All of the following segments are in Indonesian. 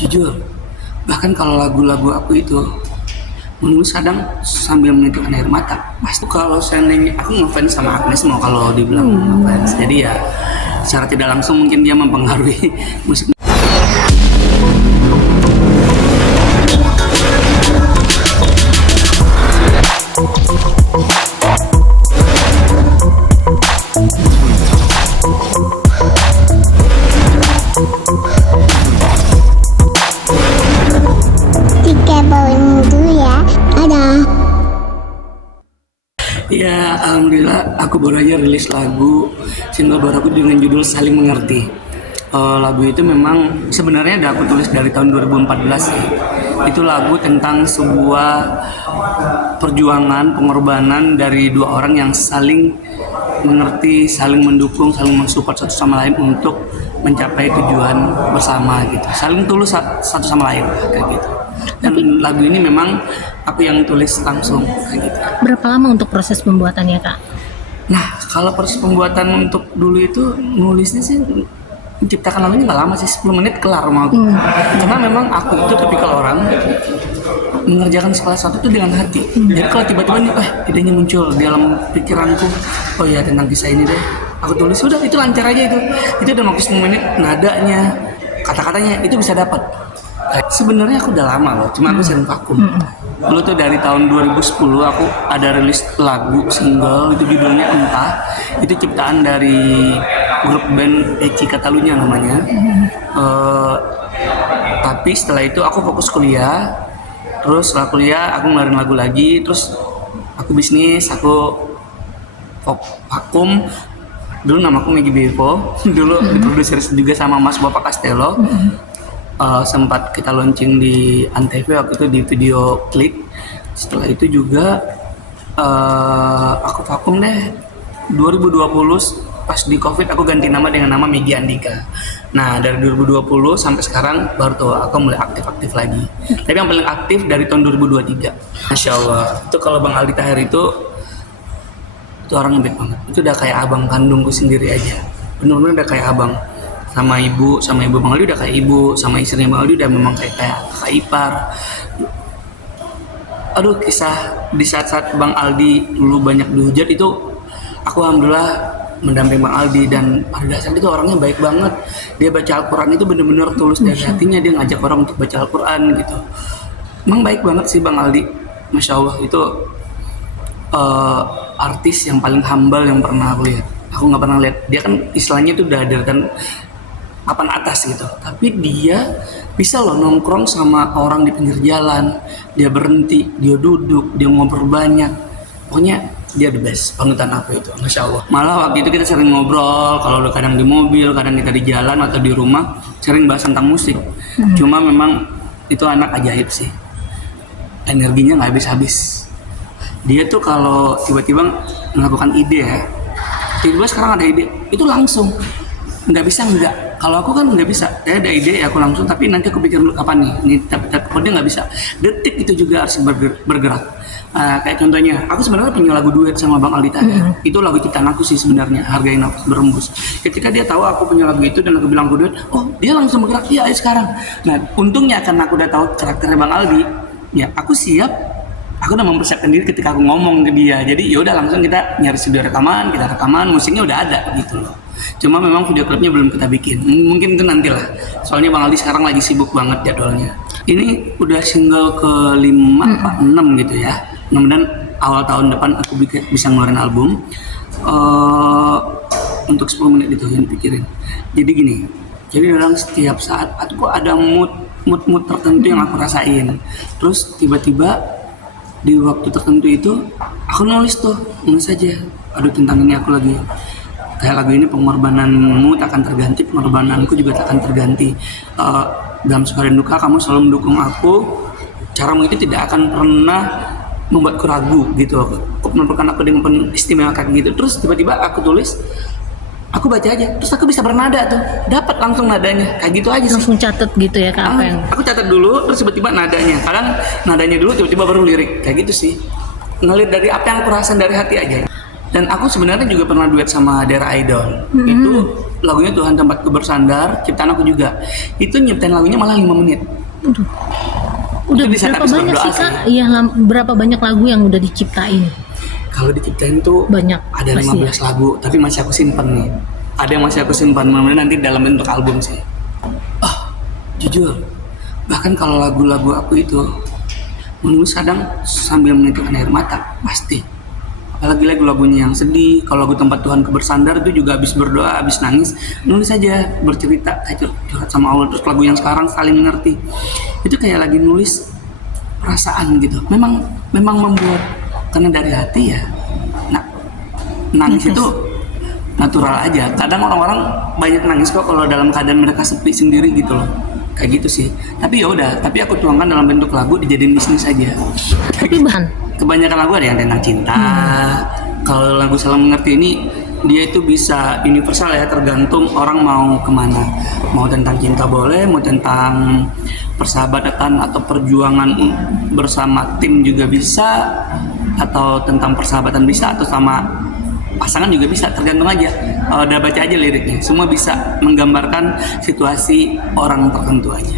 Jujur, bahkan kalau lagu-lagu aku itu menulis kadang sambil menitikkan air mata. Pasti kalau seandainya aku ngefans sama Agnes mau kalau dibilang ngefans, jadi ya secara tidak langsung mungkin dia mempengaruhi musik. Ya, alhamdulillah aku baru aja rilis lagu single baru aku dengan judul Saling Mengerti. Lagu itu memang sebenarnya udah aku tulis dari tahun 2014 sih. Itu lagu tentang sebuah perjuangan, pengorbanan dari dua orang yang saling mengerti, saling mendukung, saling mensupport satu sama lain untuk mencapai tujuan bersama gitu. Saling tulus satu sama lain kayak gitu. Dan lagu ini memang aku yang tulis langsung kayak gitu. Berapa lama untuk proses pembuatannya, Kak? Nah, kalau proses pembuatan untuk dulu itu nulisnya sih menciptakan lagunya nggak lama sih, 10 menit kelar sama aku. Karena memang aku itu tipikal orang mengerjakan segala sesuatu itu dengan hati. Jadi kalau tiba-tiba nih, idenya muncul di dalam pikiranku, oh ya tentang kisah ini deh, aku tulis, udah itu lancar aja itu. Itu udah waktu 10 menit, nadanya, kata-katanya itu bisa dapat. Sebenarnya aku udah lama loh, cuma aku sering vakum. Dulu tuh dari tahun 2010 aku ada rilis lagu single, itu judulnya Entah. Itu ciptaan dari grup band Eci Katalunya namanya. Tapi setelah itu aku fokus kuliah. Terus setelah kuliah aku ngeluarin lagu lagi. Terus aku bisnis, aku vakum. Dulu namaku Megi Bevo. Dulu diproduksi juga sama Mas Bapak Castello. Sempat kita launching di Antv waktu itu di video klip. Setelah itu juga aku vakum deh 2020 pas di COVID aku ganti nama dengan nama Megi Andika. Nah dari 2020 sampai sekarang baru tuh aku mulai aktif lagi. Tapi yang paling aktif dari tahun 2023. Masya Allah itu kalau Bang Aldi Tahir itu orangnya baik banget. Itu udah kayak abang kandungku sendiri aja. Bener-bener udah kayak abang. Sama ibu Bang Aldi udah kayak ibu, sama istrinya Bang Aldi udah memang kayak kakak ipar. Aduh, kisah di saat-saat Bang Aldi dulu banyak dihujat itu aku alhamdulillah mendampingi Bang Aldi, dan pada dasarnya itu orangnya baik banget. Dia baca Al-Quran itu bener-bener tulus dari hatinya, dia ngajak orang untuk baca Al-Quran gitu. Emang baik banget sih Bang Aldi, Masya Allah. Itu artis yang paling humble yang pernah aku lihat. Aku nggak pernah lihat dia, kan istilahnya itu udah dari papan atas gitu, tapi dia bisa loh nongkrong sama orang di pinggir jalan, dia berhenti, dia duduk, dia ngobrol banyak, pokoknya dia the best, panutan aku itu, Masya Allah. Malah waktu itu kita sering ngobrol, kalau kadang di mobil, kadang kita di jalan atau di rumah, sering bahas tentang musik. Cuma memang itu anak ajaib sih, energinya nggak habis-habis. Dia tuh kalau tiba-tiba melakukan ide ya, tiba-tiba sekarang ada ide, itu langsung, nggak bisa enggak. Kalau aku kan nggak bisa, ada ide ya aku langsung, tapi nanti aku pikir dulu kapan nih. Tapi kalau dia nggak bisa, detik itu juga harus bergerak. Kayak contohnya, aku sebenarnya punya lagu duet sama Bang Aldi Tahir. Itu lagu ciptaan aku sih sebenarnya, Hargai Nafas Berembus. Ketika dia tahu aku punya lagu itu dan aku bilang aku duet, oh dia langsung bergerak, iya ayo sekarang. Nah untungnya karena aku udah tahu karakternya Bang Aldi, ya aku siap. Aku udah mempersiapkan diri ketika aku ngomong ke dia. Jadi ya udah langsung kita nyari studio rekaman, kita rekaman, musiknya udah ada gitu loh. Cuma memang video klipnya belum kita bikin. Mungkin itu nantilah. Soalnya Bang Aldi sekarang lagi sibuk banget jadwalnya. Ini udah single ke-5 apa 6 gitu ya. Mudah-mudahan awal tahun depan aku bisa ngeluarin album. Untuk 10 menit itu yang dipikirin. Jadi gini. Jadi dalam setiap saat aku ada mood tertentu yang aku rasain. Terus tiba-tiba di waktu tertentu itu aku nulis aja, aduh tentang ini aku lagi kayak lagu ini, pengorbananmu tak akan terganti, pengorbananku juga tak akan terganti. Dalam suka dan duka kamu selalu mendukung aku, caramu itu tidak akan pernah membuatku ragu gitu, kok merupakan aku dengan penuh istimewa kayak gitu. Terus tiba-tiba aku tulis, aku baca aja, terus aku bisa bernada tuh, dapat langsung nadanya, kayak gitu aja sih. Langsung catet gitu ya Kak, apa yang aku catat dulu, terus tiba-tiba nadanya, kadang nadanya dulu, tiba-tiba baru lirik, kayak gitu sih. Ngelir dari apa yang aku rasain dari hati aja. Dan aku sebenarnya juga pernah duet sama Dera Idol. Itu lagunya Tuhan Tempatku Bersandar, ciptaan aku juga. Itu nyiptain lagunya malah 5 menit. Aduh. Udah Itu bisa berapa habis banyak berdoa sih Kak? Iya, berapa banyak lagu yang udah diciptain? Kalau diciptain tuh Banyak. ada pasti 15 lagu, tapi masih aku simpan nih. Ada yang masih aku simpan, mudah-mudahan nanti dalam bentuk album sih. Jujur, bahkan kalau lagu-lagu aku itu menulis kadang sambil menitikkan air mata, pasti. Apalagi lagu-lagunya yang sedih, kalau lagu Tempat Tuhan Bersandar itu juga habis berdoa, habis nangis, nulis aja, bercerita, kayak curhat sama Allah. Terus lagu yang sekarang Saling Mengerti, itu kayak lagi nulis perasaan gitu. Memang membuat, karena dari hati ya. Nah, nangis itu natural aja. Kadang orang-orang banyak nangis kok kalau dalam keadaan mereka sepi sendiri gitu loh. Kayak gitu sih. Tapi ya udah, tapi aku tuangkan dalam bentuk lagu, dijadiin bisnis aja. Tapi bahan Kebanyakan lagu ada yang tentang cinta. Kalau lagu Saling Mengerti ini dia itu bisa universal ya, tergantung orang mau kemana. Mau tentang cinta boleh, mau tentang persahabatan atau perjuangan bersama tim juga bisa, atau tentang persahabatan bisa, atau sama pasangan juga bisa, tergantung aja. Udah baca aja liriknya, semua bisa menggambarkan situasi orang tertentu aja.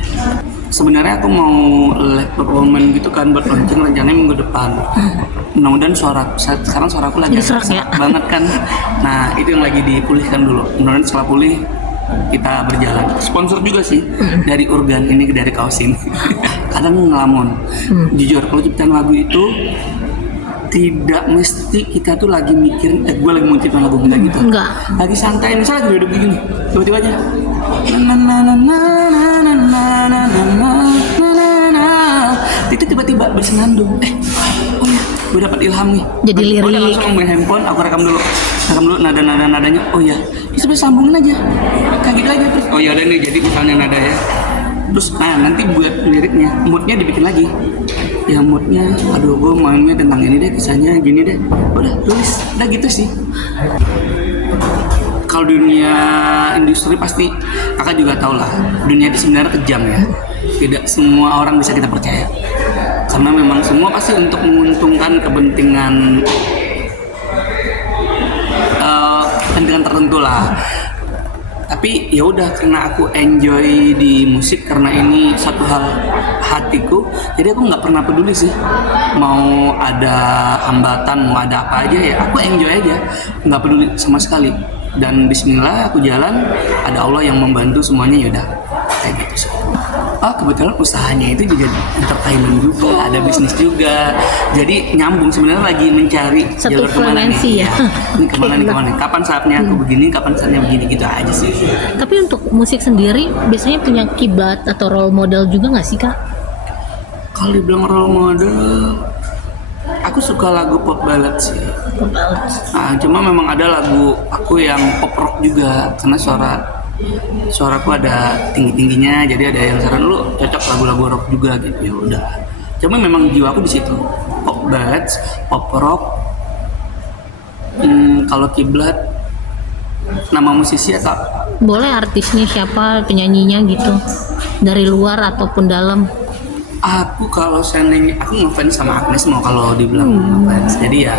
Sebenarnya aku mau live performance gitu kan, buat launching rencananya minggu depan. Mudah-mudahan sekarang suara aku lagi Jadi serak ya? banget kan. Nah itu yang lagi dipulihkan dulu. Mudah-mudahan setelah pulih kita berjalan. Sponsor juga sih dari Urgan ini, dari kaos ini. Kadang ngelamun. Jujur kalau ciptaan lagu itu tidak mesti kita tuh lagi mikirin gue lagi mau ciptain lagu, enggak gitu. enggak. Lagi santai, misalnya lagi duduk begini, tiba-tiba aja na na na na na na na na na na na, itu tiba-tiba bersenandung. Oh ya, gue dapat ilham nih. Jadi lirik. Udah langsung ambil handphone, aku rekam dulu nada-nadanya. Oh ya, terus bisa sambungin aja, kayak gitu aja terus. Oh ya udah nih, jadi misalnya nada ya. Terus nanti buat liriknya, moodnya dibikin lagi. Ya moodnya, aduh gue maunya tentang ini deh, kisahnya gini deh. Udah tulis, udah gitu sih. Kalau dunia industri pasti kakak juga tahu lah, dunia itu sebenarnya kejam ya. Tidak semua orang bisa kita percaya, karena memang semua pasti untuk menguntungkan kepentingan kepentingan tertentu lah. Tapi ya udah, karena aku enjoy di musik, karena ini satu hal hatiku, jadi aku nggak pernah peduli sih mau ada hambatan, mau ada apa aja ya aku enjoy aja, nggak peduli sama sekali. Dan bismillah aku jalan, ada Allah yang membantu semuanya, yaudah kayak gitu sih. Kebetulan usahanya itu juga entertainment juga, ada bisnis juga, jadi nyambung. Sebenarnya lagi mencari Satu jalur kemana nih frekuensi ya. Ini kemana nih, kapan saatnya aku begini, kapan saatnya begini, gitu aja sih. Tapi untuk musik sendiri biasanya punya kiblat atau role model juga nggak sih Kak? Kalau dibilang role model, aku suka lagu pop ballad sih. Cuma memang ada lagu aku yang pop rock juga, karena suaraku ada tingginya, jadi ada yang saran lu cocok lagu-lagu rock juga gitu. Ya udah, cuma memang jiwa aku di situ, pop ballad, pop rock. Kalau kiblat, nama musisi atau Boleh artisnya siapa, penyanyinya gitu, dari luar ataupun dalam. aku kalau seandainya aku ngefans sama Agnes Mo, kalau dibilang ngefans, jadi ya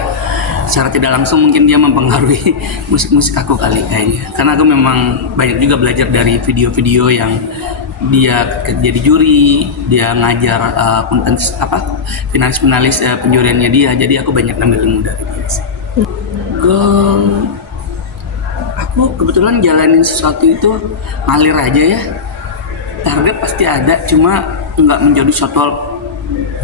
secara tidak langsung mungkin dia mempengaruhi musik-musik aku kali kayaknya, karena aku memang banyak juga belajar dari video-video yang dia jadi juri, dia ngajar finalis penjuriannya dia, jadi aku banyak ambil ilmu dari dia sih. Aku kebetulan jalanin sesuatu itu ngalir aja ya, target pasti ada, cuma nggak menjadi jadwal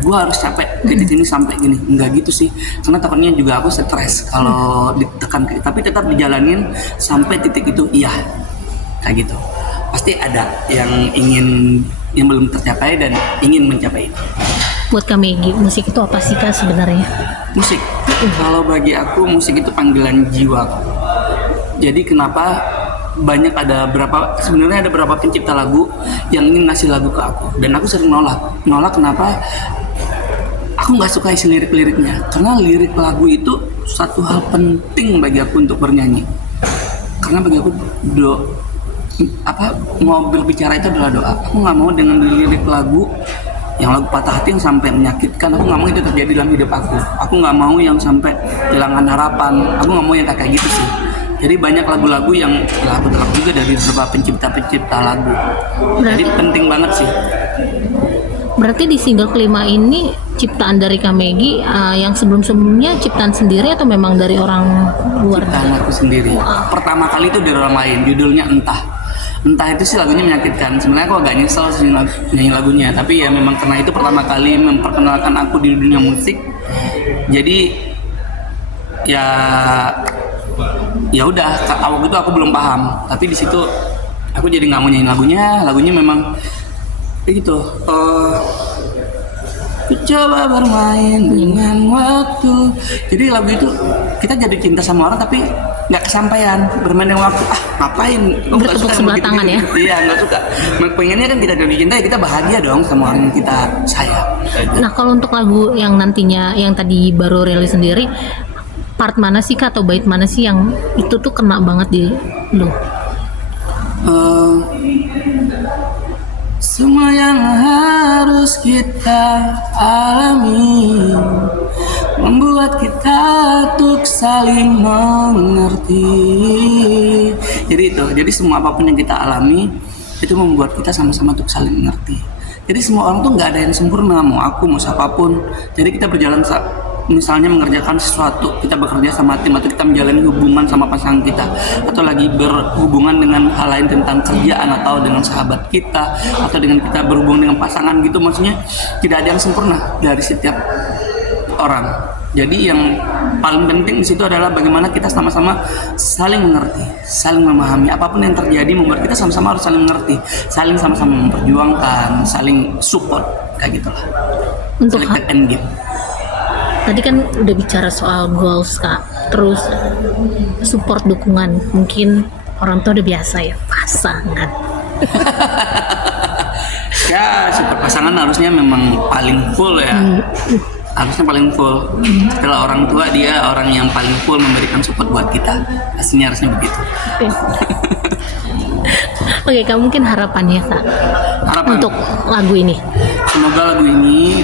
gue harus capek titik ini sampai gini, nggak gitu sih, karena takutnya juga aku stres kalau ditekan, tapi tetap dijalanin sampai titik itu. Iya kayak gitu, pasti ada yang belum tercapai dan ingin mencapai itu. Buat kami musik itu apa sih Kak sebenarnya? Musik, kalau bagi aku musik itu panggilan jiwa. Jadi kenapa sebenarnya ada beberapa pencipta lagu yang ingin ngasih lagu ke aku, dan aku sering nolak. Kenapa? Aku nggak suka isi lirik-liriknya, karena lirik lagu itu satu hal penting bagi aku untuk bernyanyi. Karena bagi aku mau berbicara itu adalah doa. Aku nggak mau dengan lirik lagu yang lagu patah hati yang sampai menyakitkan. Aku nggak mau itu terjadi dalam hidup aku. Aku nggak mau yang sampai kehilangan harapan. Aku nggak mau yang kayak gitu sih. Jadi banyak lagu-lagu yang aku terap juga dari beberapa pencipta-pencipta lagu. Jadi penting banget sih. Berarti di single kelima ini ciptaan dari Kak Megi, yang sebelum-sebelumnya ciptaan sendiri atau memang dari orang luar? Ciptaan aku sendiri. Pertama kali itu dari orang lain, judulnya Entah. Entah itu sih lagunya menyakitkan. Sebenarnya aku agak nyesel sih nyanyi lagunya, tapi ya memang karena itu pertama kali memperkenalkan aku di dunia musik. Jadi ya udah, awal itu aku belum paham, tapi di situ aku jadi nggak mau nyanyi lagunya memang kayak gitu. Ku coba bermain dengan waktu. Jadi lagu itu kita jatuh cinta sama orang tapi nggak kesampaian, bermain dengan waktu. Ngapain? Bertepuk sebelah tangan ya? Iya, nggak suka. Pengennya kan kita jatuh cinta ya kita bahagia dong sama orang yang kita sayang. Nah, kalau untuk lagu yang nantinya yang tadi baru rilis sendiri, part mana sih Kak, atau bait mana sih yang itu tuh kena banget di lu? Semua yang harus kita alami membuat kita untuk saling mengerti. Jadi semua apapun yang kita alami itu membuat kita sama-sama untuk saling mengerti. Jadi semua orang tuh nggak ada yang sempurna, mau aku mau siapapun. Jadi kita berjalan misalnya mengerjakan sesuatu, kita bekerja sama tim atau kita menjalani hubungan sama pasangan kita atau lagi berhubungan dengan hal lain tentang kerjaan atau dengan sahabat kita atau dengan kita berhubungan dengan pasangan gitu, maksudnya tidak ada yang sempurna dari setiap orang. Jadi yang paling penting di situ adalah bagaimana kita sama-sama saling mengerti, saling memahami. Apapun yang terjadi membuat kita sama-sama harus saling mengerti, saling sama-sama memperjuangkan, saling support kayak gitulah. Untuk Selected end game. tadi kan udah bicara soal goals Kak, terus support dukungan, mungkin orang tua udah biasa ya pasangan. Ya support pasangan harusnya memang paling full ya. Harusnya paling full. Setelah orang tua, dia orang yang paling full memberikan support buat kita. Aslinya harusnya begitu. Oke Kak, mungkin harapannya Kak Harapan untuk lagu ini. semoga lagu ini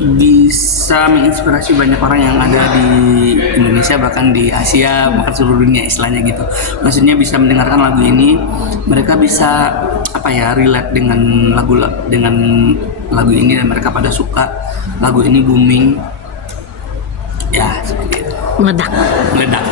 bisa menginspirasi banyak orang yang ada di Indonesia, bahkan di Asia, bahkan seluruh dunia istilahnya gitu. Maksudnya bisa mendengarkan lagu ini, mereka bisa relate dengan lagu ini dan mereka pada suka lagu ini, booming ya seperti itu, Meledak. meledak.